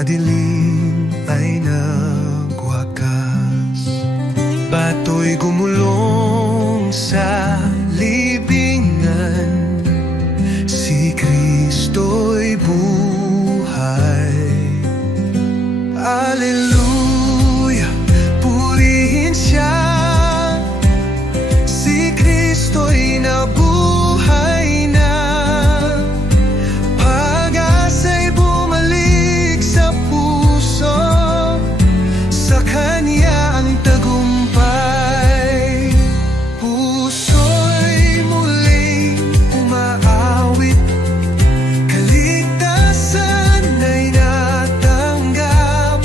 madilim ay nagwakas. Bato'y gumulong sa libingan, si Kristo'y buhay. Alleluia, purihin siya, si Kristo'y nabuhay na. Pag-asa'y bumalik sa puso, sa Kanya ang tagumpay. Puso'y muling umaawit, kaligtasan ay natanggap,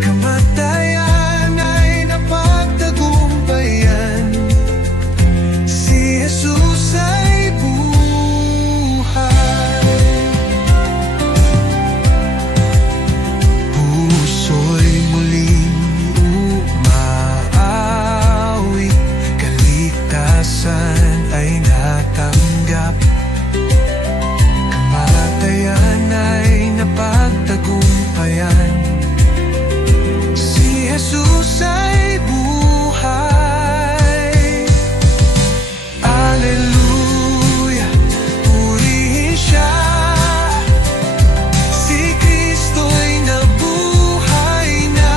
kamatayan ay napagtagumpayan, si Jesus ay buhay. Puso'y muling umaawit, kaligtasan ay natanggap, kamatayan ay napagtagumpayan, si Jesus ay buhay. Alleluia, purihin siya, si Kristo'y nabuhay na.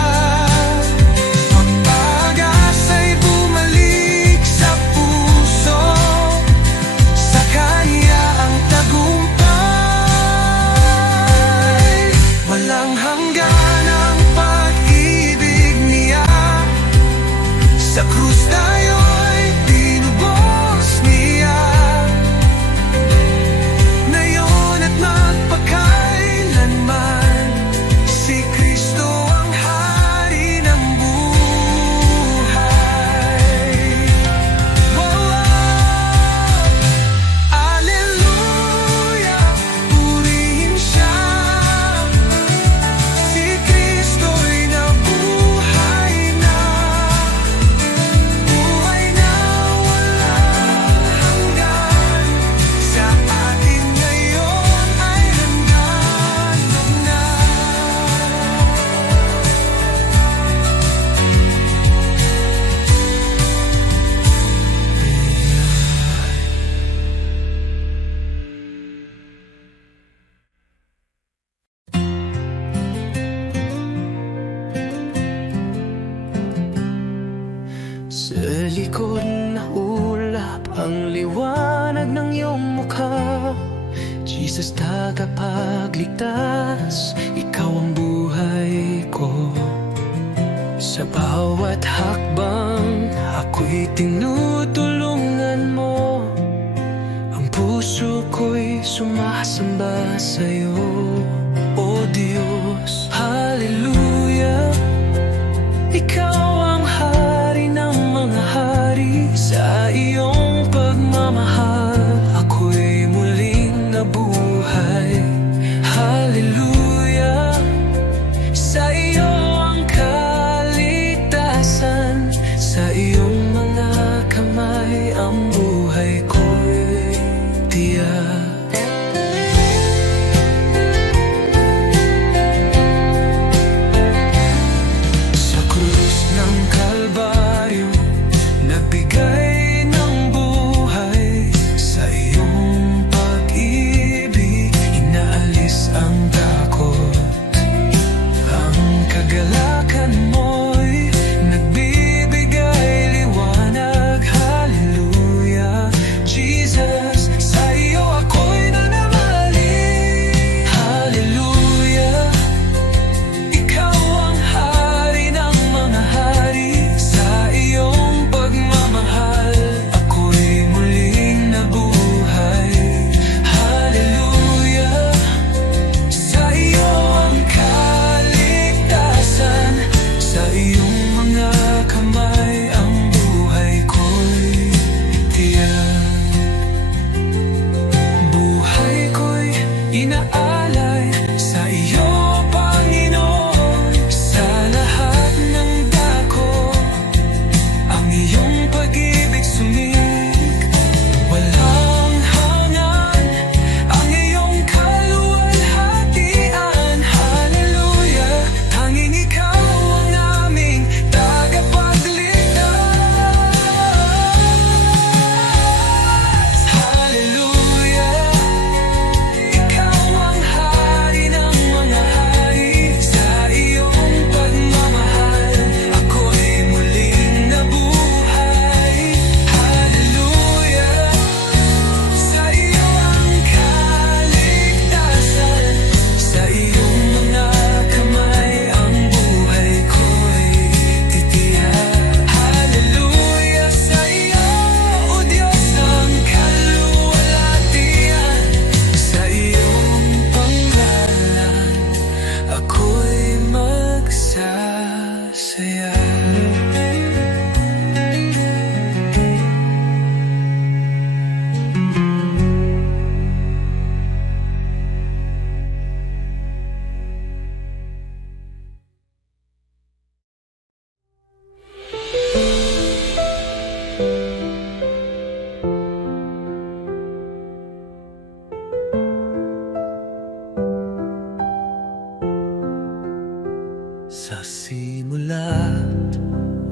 Ang pag-asa'y bumalik sa puso, sa Kanya ang tagumpay. Walang hanggan ang pag-ibig niya, sa krus tayo'y tinubos niya. Ngayon at magpakailanman, si Kristo ang hari ng buhay. Alleluia, purihin siya, si Kristo'y nabuhay na. Buhay na walang hanggan, sa atin ngayon ay handog na. Sa likod na ulap ang liwanag ng iyong mukha, Jesus tagapagligtas, ikaw ang buhay ko. Sa bawat hakbang ako'y tinutulungan mo, ang puso ko'y sumasamba sa'yo, O Diyos. Hallelujah, ikaw ang hari ng mga hari, sa iyong pagmamahal ako'y muling nabuhay. Hallelujah, sa iyo ang kaligtasan, sa iyong mga kamay ang buhay ko'y tiyak. Sa krus na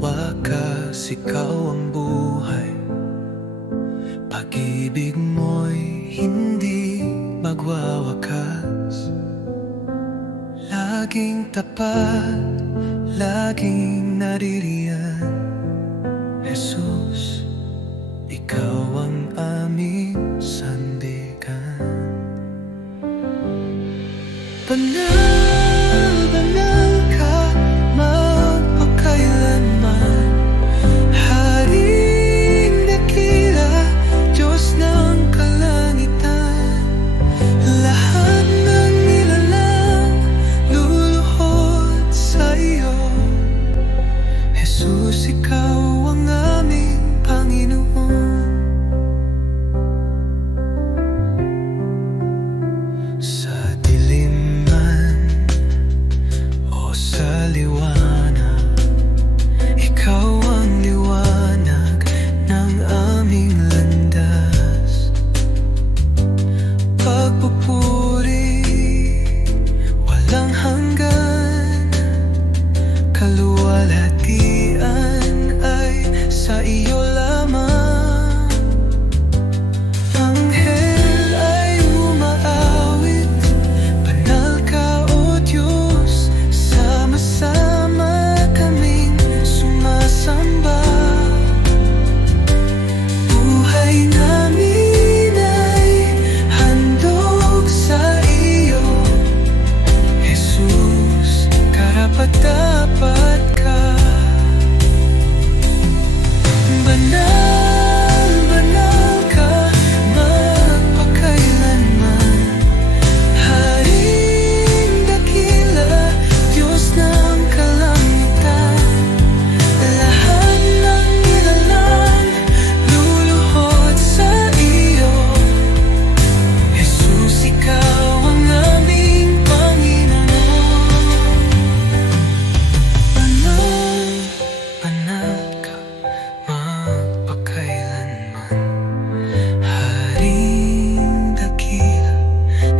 wakas ikaw ang buhay. Pag-ibig mo'y hindi magwawakas. Laging tapat, laging naririyan. Jesus, ikaw ang aming sandigan. Banal, banal ka magpakailanman. Haring dakila, Diyos ng kalangitan. Lahat ng nilalang luluhod sa iyo. Jesus, ikaw ang aming Panginoon. Sa dilim man o sa liwanag, ikaw ang liwanag ng aming landas. Pagpupuri, walang hanggan. Kaluwalhatian ay sa iyo lamang. Anghel ay umaawit, banal ka o Diyos. Sama-sama kaming sumasamba. Buhay namin ay handog sa iyo. Jesus, karapat-dapat ka. Banal, banal ka magpakailanman. Haring dakila, Diyos ng kalangitan. Lahat ng nilalang luluhod sa iyo. Jesus, ikaw ang aming Panginoon. Banal, banal ka magpakailanman. Haring dakila,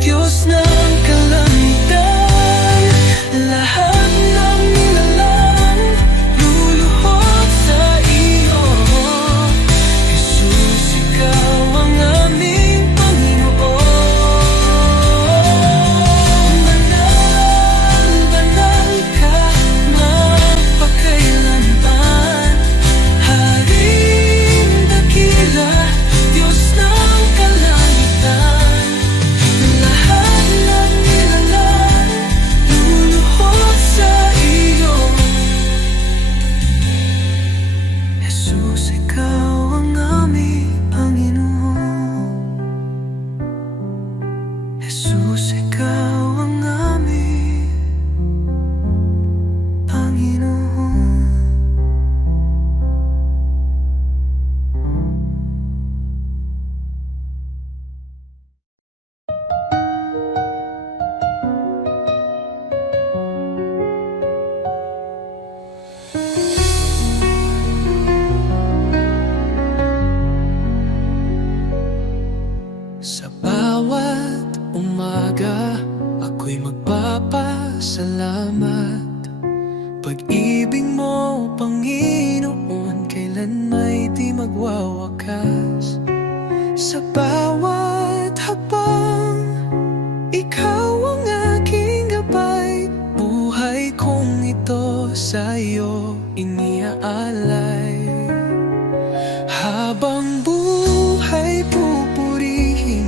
Diyos ng kalangitan. Lahat ng nilalang luluhod sa iyo. Jesus, ikaw ang aming Panginoon. Banal, banal ka magpakailanman. Haring dakila, Diyos ng kalangitan. Lahat ng nilalang luluhod sa iyo. Jesus, ikaw ang aming Panginoon. Jesus, ikaw ang aming Panginoon. Sa bawat umaga, ako'y magpapasalamat. Pag-ibig mo, Panginoon, kailan may di magwawakas. Sa bawat habang, ikaw ang aking gabay. Buhay kong ito sa iyo iniaalay. Habang buhay pupurihin,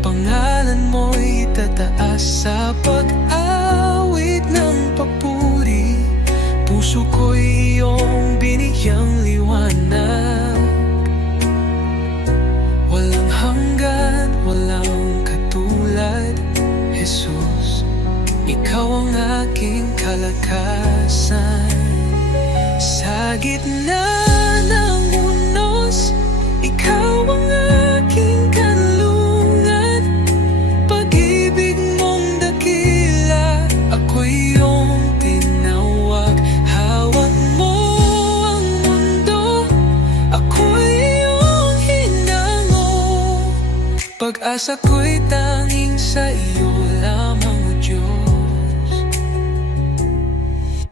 pangalan mo'y tataas sa pag-awit ng papuri. Puso ko'y iyong biniyang liwanag. Walang hanggan, walang katulad. Jesus, ikaw ang aking kalakasan. Sa gitna ng unos, ikaw ang aking kanlungan. Pag-ibig mong dakila, ako'y iyong tinawag. Hawak mo ang mundo, ako'y iyong hinango. Pag-asa ko'y tanging sa iyo lamang, O Diyos.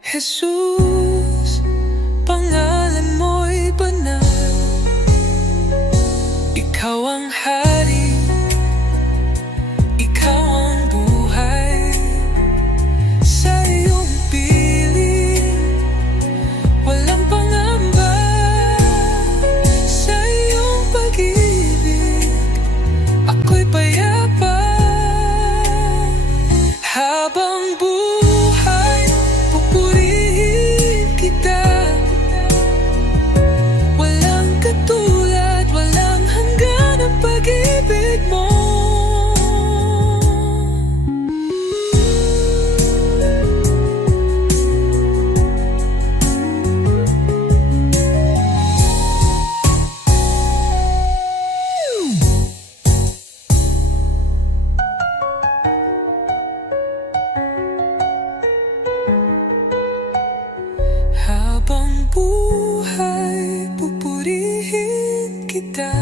Jesus, buhay, pupurihin kita.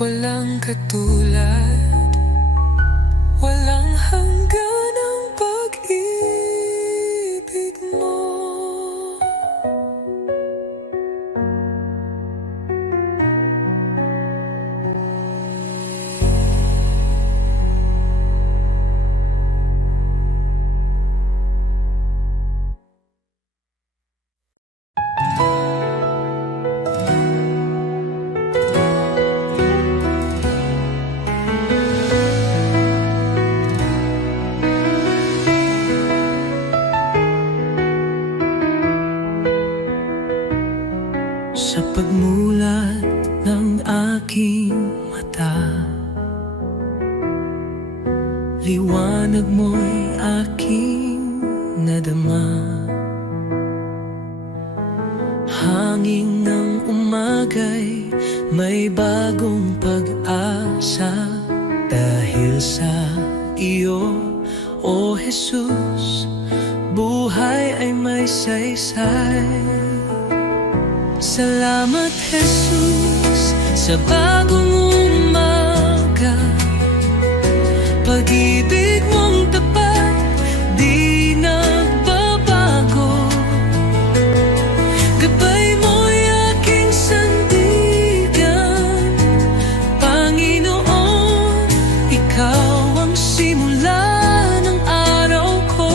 Walang katulad, walang hanggan ang pag-ibig mo. Sa pagmulat ng aking mata, liwanag mo'y aking nadama. Hangin ng umagay may bagong pag-asa. Dahil sa iyo, O Jesus, buhay ay may saysay. Salamat, Jesus, sa bagong umaga. Pag-ibig mong tapat, di nagbabago. Gabay mo'y aking sandigan. Panginoon, ikaw ang simula ng araw ko.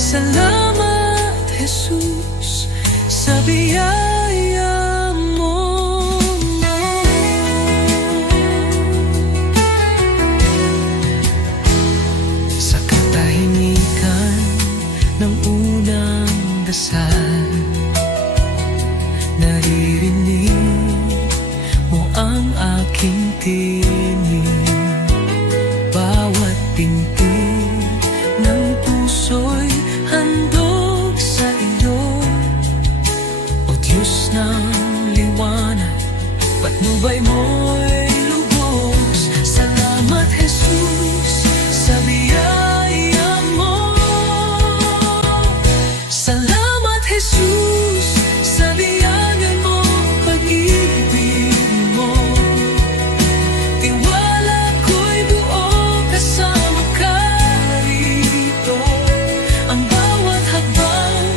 Salamat, Jesus, sa biyaya mo. Sa katahimikan ng unang dasal, naririnig mo ang aking tinig. Bawat pintig ng puso'y handog sa iyo. O Diyos ng liwanag, patnubay mo'y lubos. Salamat, Jesus, sa biyaya mo. Salamat, Jesus, sa biyaya mo, pag-ibig mo. Tiwala ko'y buo kasama ka rito. Ang bawat hakbang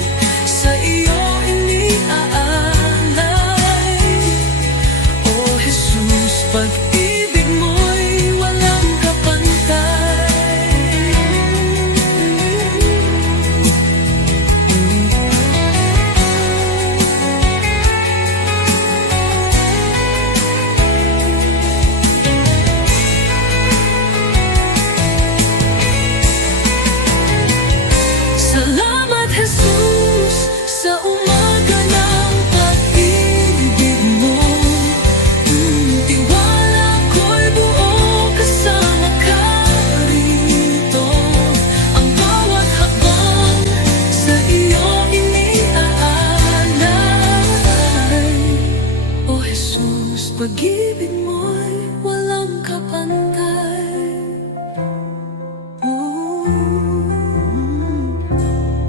sa iyo iniaalay. O Jesus, pag-ibig mo'y walang kapantay. Salamat, Jesus, sa umaga ng pag-ibig mo. Tiwala ko'y buo kasama ka rito. Ang bawat hakbang sa iyo iniaalay. O Jesus, pag-ibig mo'y walang kapantay.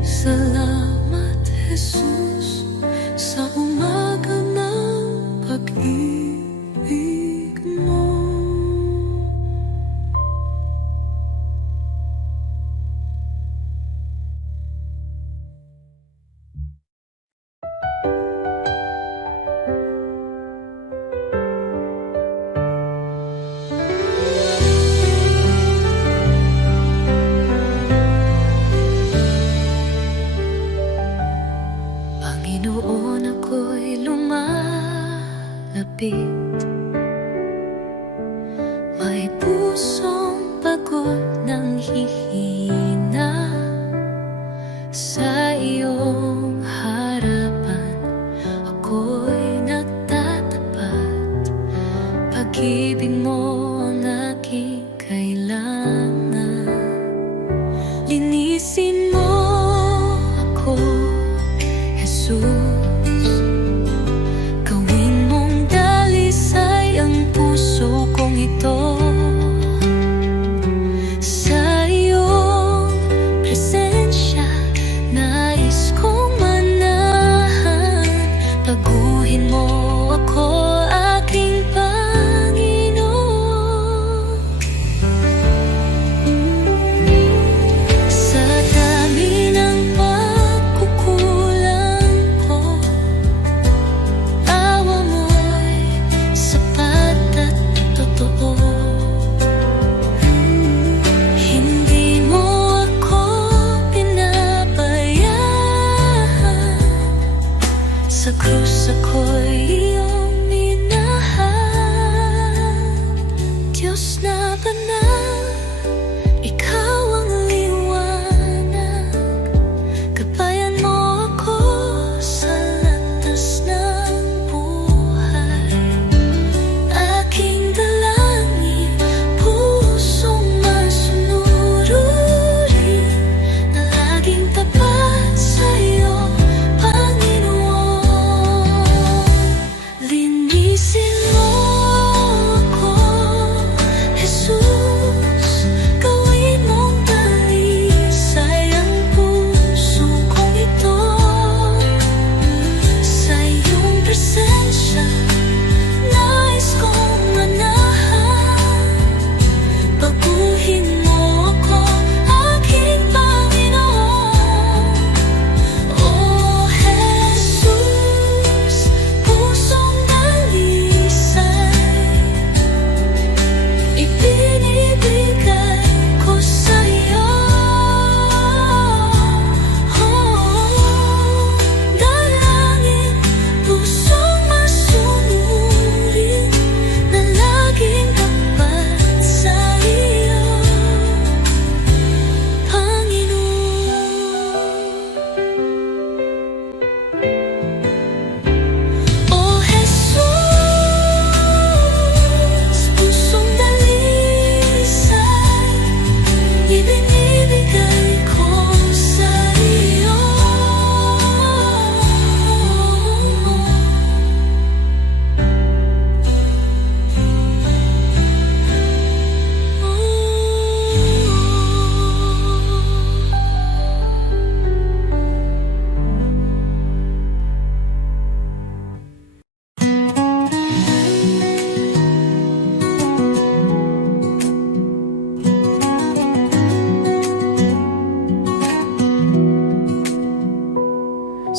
Salamat, Jesus, sa umaga ng pag-ibig mo. Panginoon, ako'y lumalapit. May pusong pagod ng hihina. Sa iyong harapan ako'y nagtatapat. Pag-ibig mo ang aking kailangan. Linisin mo ako, Jesus. Gawin mong dalisay ang puso kong ito. Sa iyong presensya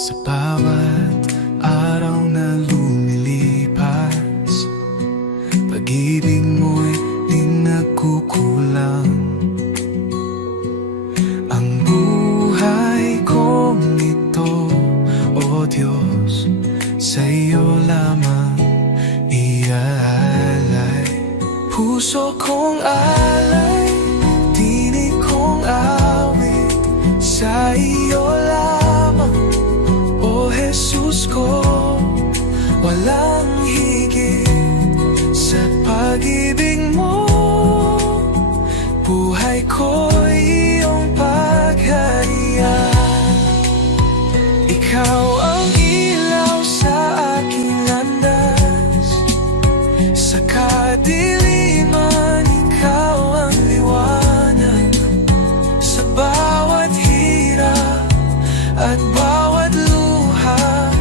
Sa bawat araw na lumilipas, pag-ibig mo'y di nagkukulang. Ang buhay kong ito, o Diyos, sa'yo lamang iaalay. Puso kong alay, tinig kong awit, sa iyo lamang, o Jesus ko. Walang higit sa pag-ibig mo, buhay ko'y iyong pagharian. Ikaw ang ilaw sa aking landas, sa kadiliman ikaw ang liwanag. Sa bawat hirap at bawat luha,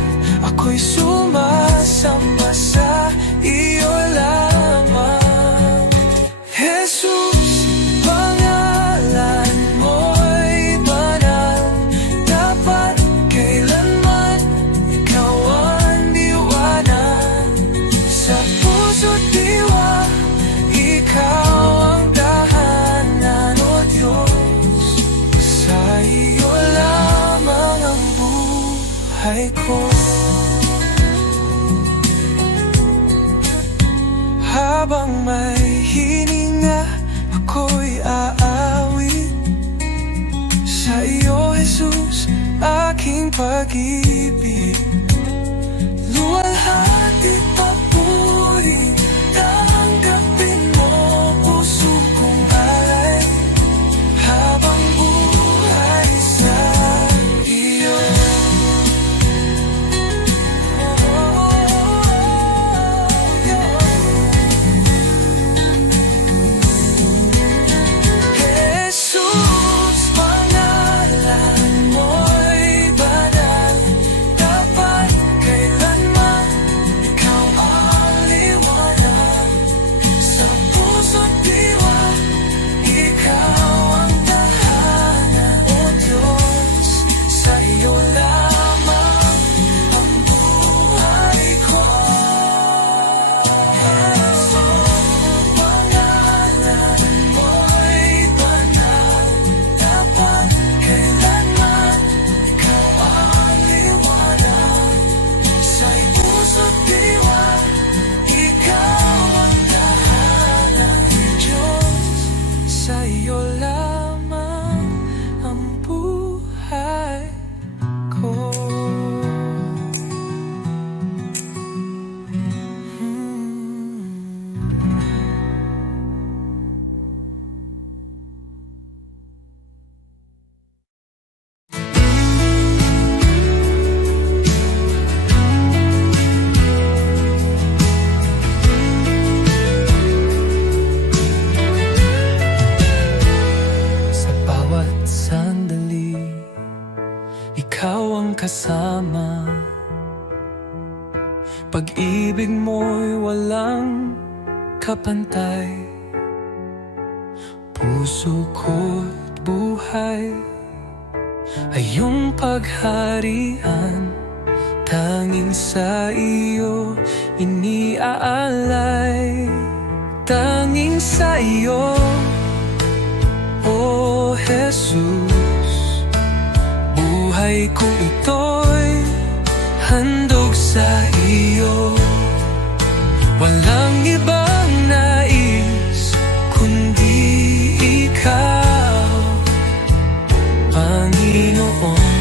ako'y sumasamba sa iyo lamang. Jesus, pangalan mo'y banal, dapat kailanman ikaw ang liwanag. Sa puso't diwa, ikaw ang tahanan, o Diyos, sa iyo lamang ang buhay ko. Habang may hininga, ako'y aawit sa iyo, Jesus, aking pag-ibig. Luwalhati papuri, tanggapin mo puso kong alay, habang buhay sa iyo. Jesus, pangalan mo'y banal, dapat kailanman ikaw ang liwanag. Sa puso't diwa, ikaw ang tahanan, o Diyos, sa iyo lamang ang buhay ko. Jesus, pangalan mo'y banal, dapat kailanman ikaw ang liwanag. Sa puso't diwa, ikaw ang tahanan, Diyos, sa iyo lamang ang buhay ko. Sa bawat sandali, ikaw ang kasama. Pag-ibig mo'y walang kapantay. Puso ko't buhay ay iyong pagharian. Tanging sa iyo iniaalay. Tanging sa iyo, o Jesus, buhay ko ito'y handog sa iyo. Walang ibang nais kundi ikaw, Panginoon.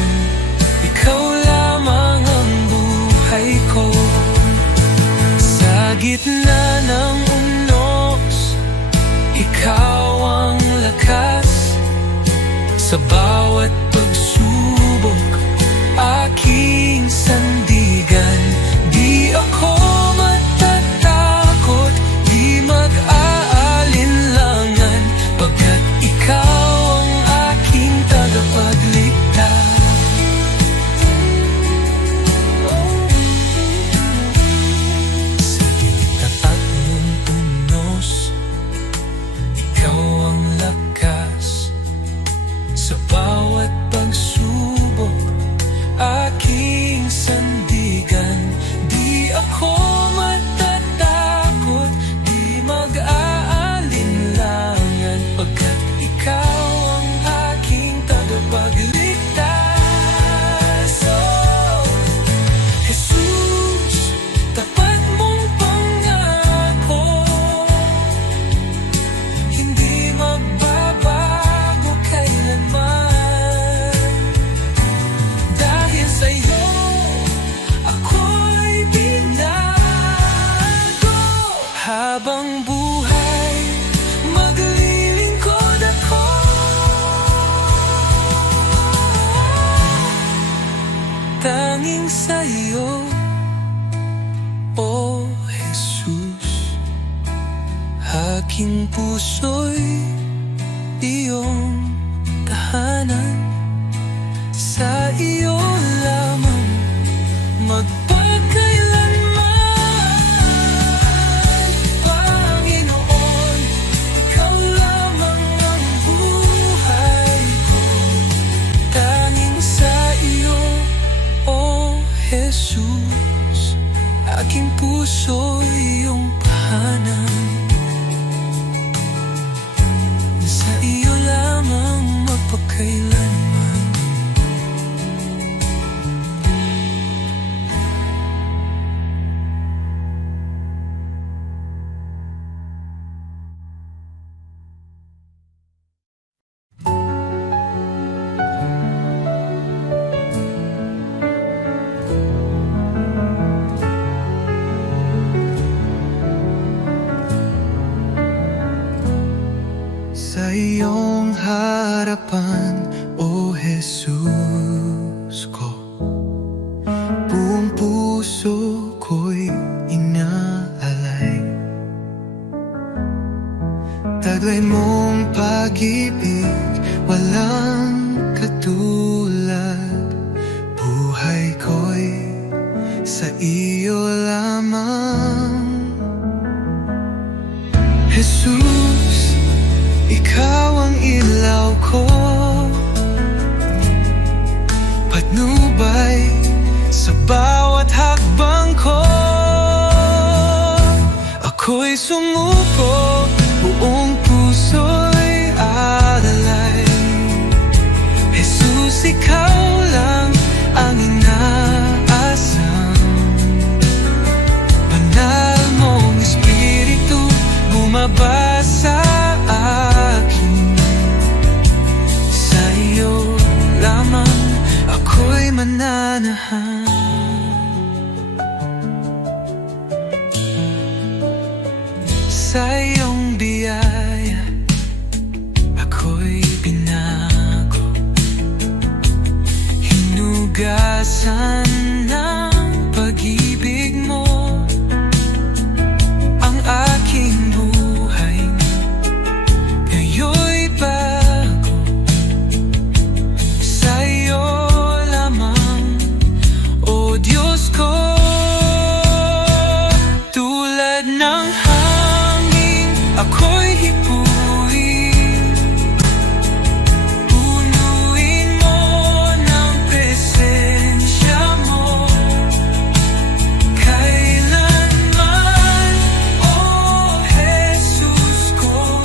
Ikaw lamang ang buhay ko. Sa gitna ng unos, ikaw ang lakas. Sa bawat pagsubok, aking sandigan. Di ako matatakot, di mag-aalinlangan, pagkat ikaw ang aking tagapagligtas. tanging sa'yo, O Jesus. Aking puso'y iyong tahanan, sa iyo lamang magpakailanman. Panginoon, ikaw lamang ang buhay ko, tanging sa iyo, O Jesus. Aking puso'y iyong tahanan, sa iyo lamang magpakailanman. Sa iyong harapan, O Jesus ko, buong puso ko'y inaalay. Taglay mong pag-ibig, walang katulad. Buhay ko'y sa iyo lamang. Jesus, ikaw ang ilaw ko, patnubay sa bawat hakbang ko. Ako'y sumuko, buong puso'y alalay. Jesus, ikaw lang ang inaasam. Banal mong Espiritu bumaba sa akin, sa iyo lamang ako'y mananahan. Sa iyong biyaya ako'y binago, hinugasan ng pag-ibig mo ang aking buhay. Ngayon'y bago, sa iyo lamang, O Diyos ko. Tulad ng hangin ako'y hipuin, punuin mo ng presensya mo kailanman, O Jesus ko.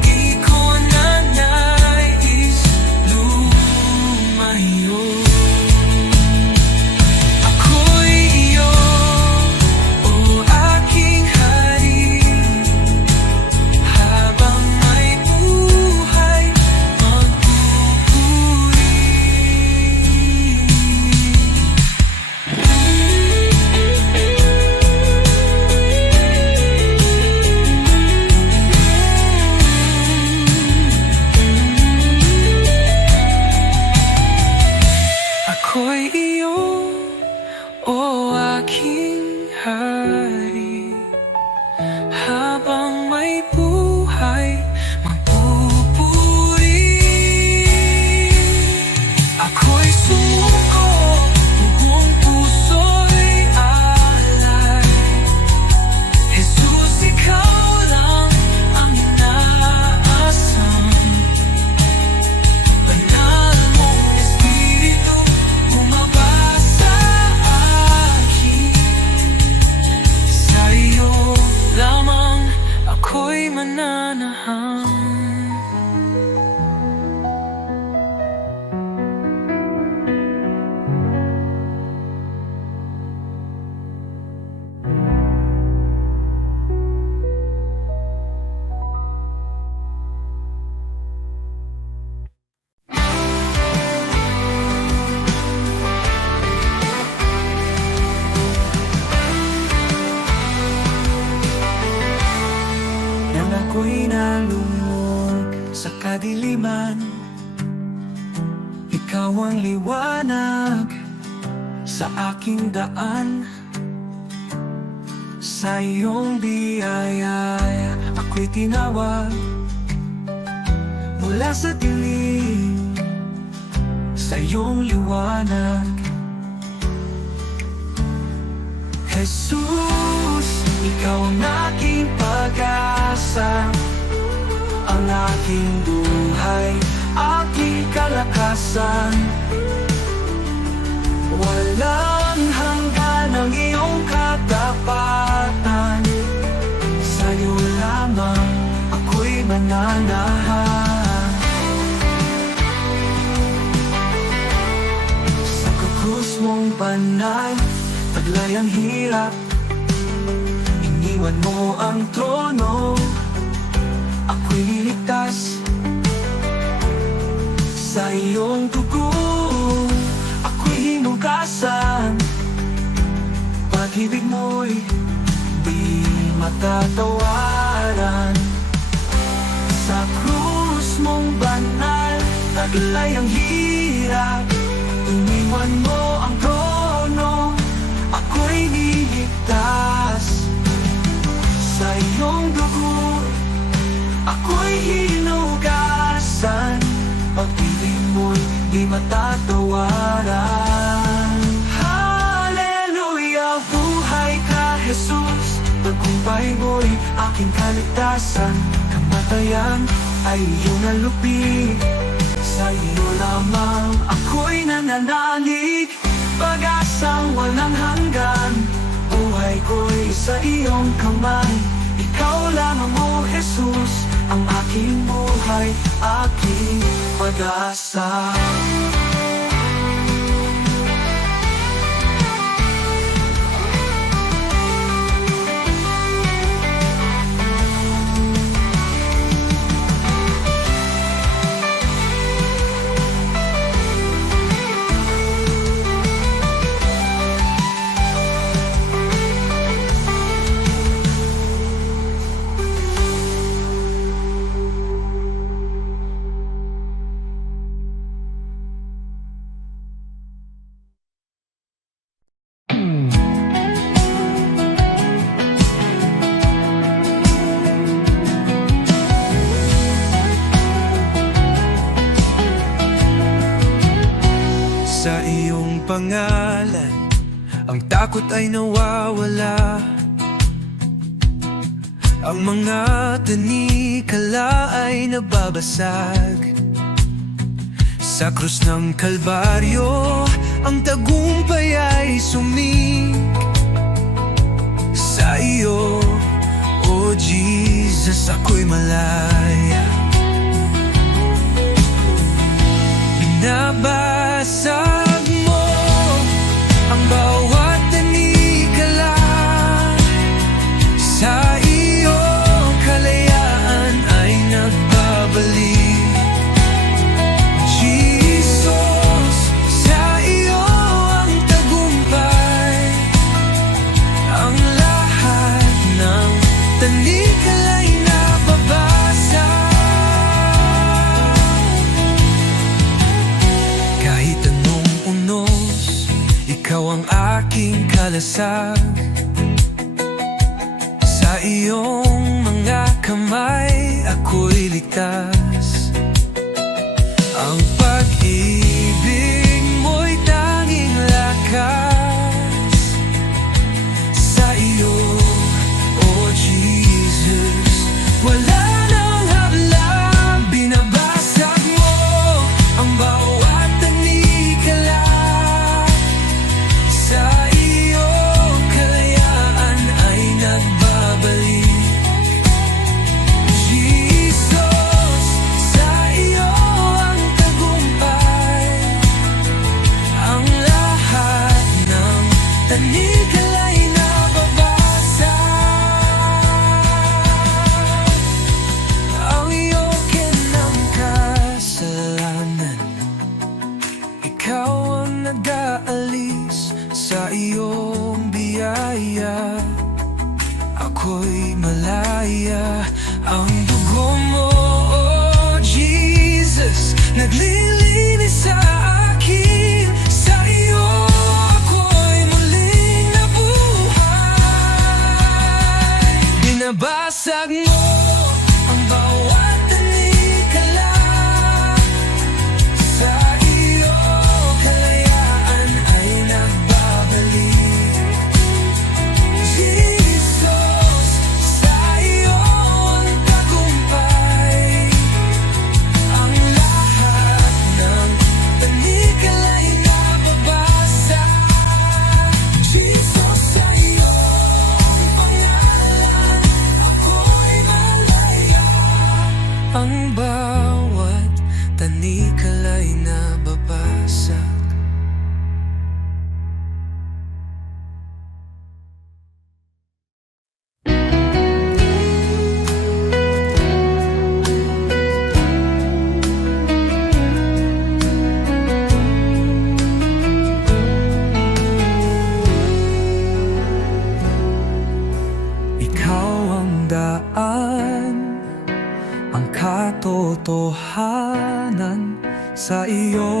Di ko na nais lumayo. Ako'y iyo, O aking hari, habang may buhay magpupuri. Ako'y iyo, O aking hari, habang may buhay magpupuri. Ako'y sumuko, buong puso'y alay. Jesus, ikaw lang ang inaasam. Banal mong Espiritu bumaba sa akin, sa iyo lamang ako'y mananahan. Nang ako'y nalulog sa kadiliman, ikaw ang liwanag sa aking daan. Sa iyong biyaya ako'y tinawag mula sa dilim, sa iyong liwanag. Jesus, ikaw ang aking pag-asa, ang aking buhay, aking kalakasan. Walang hanggan ang iyong katapatan, sa'yo lamang ako'y mananahan. Sa krus mong banal, taglay ang hirap, iniwan mo ang trono, ako'y niligtas. Sa iyong dugo, ako'y hinugasan. Pag-ibig mo'y di matatawaran. Sa krus mong banal, taglay ang hirap, iniwan mo ang trono, ako'y niligtas. Sa iyong dugo, ako'y hinugasan. Pag-ibig mo'y di matatawaran. Hallelujah, buhay ka, Jesus. Tagumpay mo'y aking kaligtasan. Kamatayan ay iyong nalupi, sa iyo lamang ako'y nananalig. Pag-asang walang hanggan, buhay ko'y sa iyong kamay. Ikaw lamang, O Jesus, ang aking buhay, aking pag-asa. Sa iyong pangalan, ang takot ay nawawala. Ang mga tanikala ay nababasag. Sa krus ng Kalbaryo, ang tagumpay ay sumig. Sa iyo, O Jesus, ako'y malaya. Binabasag mo ang bawat tanikala. Sa iyo, kalayaan ay nagbabalik. Jesus, sa iyo ang tagumpay. Ang lahat ng tanikala ay nababasag. Kahit anong unos, ikaw ang aking kalasag. Sa iyong mga kamay, ako'y ligtas. Ang pag-ibig mo'y tanging lakas. Sa iyo, O Jesus, wala nang hadlang. Binabasag mo ang bawat tanikala. Sa iyo, kalayaan ay nagbabalik. Jesus, sa iyo ang tagumpay. Ang lahat ng tanikala ay nababasag. Ang iyong kasalanan, ikaw ang nag-aalis. Sa iyong biyaya, ako'y malaya. Ang dugo mo, O Jesus, naglilinis sa akin. Sa iyo ako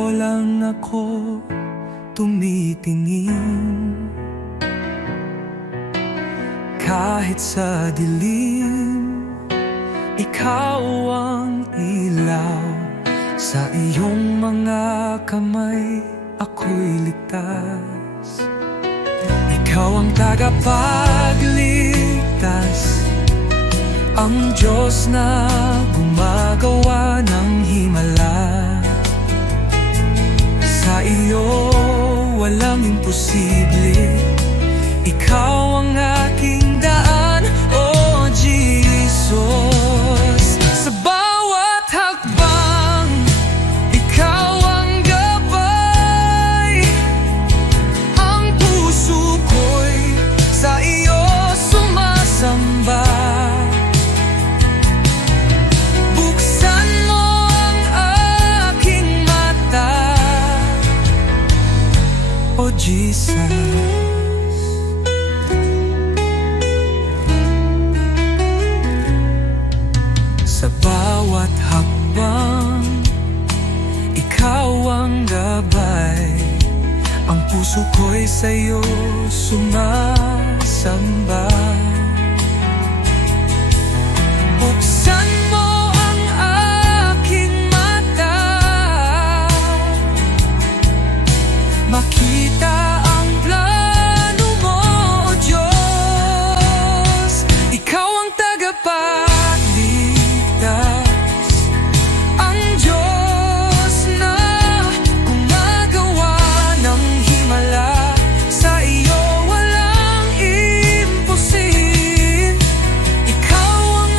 sa'yo lang ako tumitingin. Kahit sa dilim, ikaw ang ilaw. Sa iyong mga kamay, ako'y ligtas. Ikaw ang tagapagligtas, ang Diyos na gumagawa ng himala. Sa iyo walang imposible, ikaw ang aking daan, oh Jesus. Sa bawat hakbang, ikaw ang gabay. Ang puso ko'y sa iyo sumasamba. Buksan mo ang aking mata, oh Jesus. Sa bawat hakbang, ikaw ang gabay. Ang puso ko'y sa'yo sumasamba. Buksan mo ang aking mata, makita ang plano mo, O Diyos. Ikaw ang tagapagligtas, ang Diyos na gumagawa ng himala. Sa iyo walang imposible, ikaw ang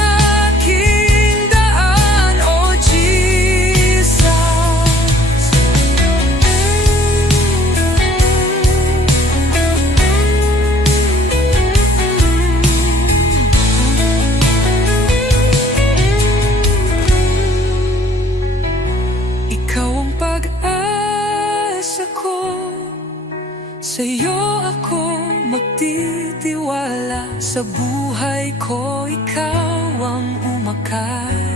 aking daan, O Jesus. Ikaw ang pag-asa ko, sa'yo ako magtitiwala. Sa buhay ko ikaw ang umakai.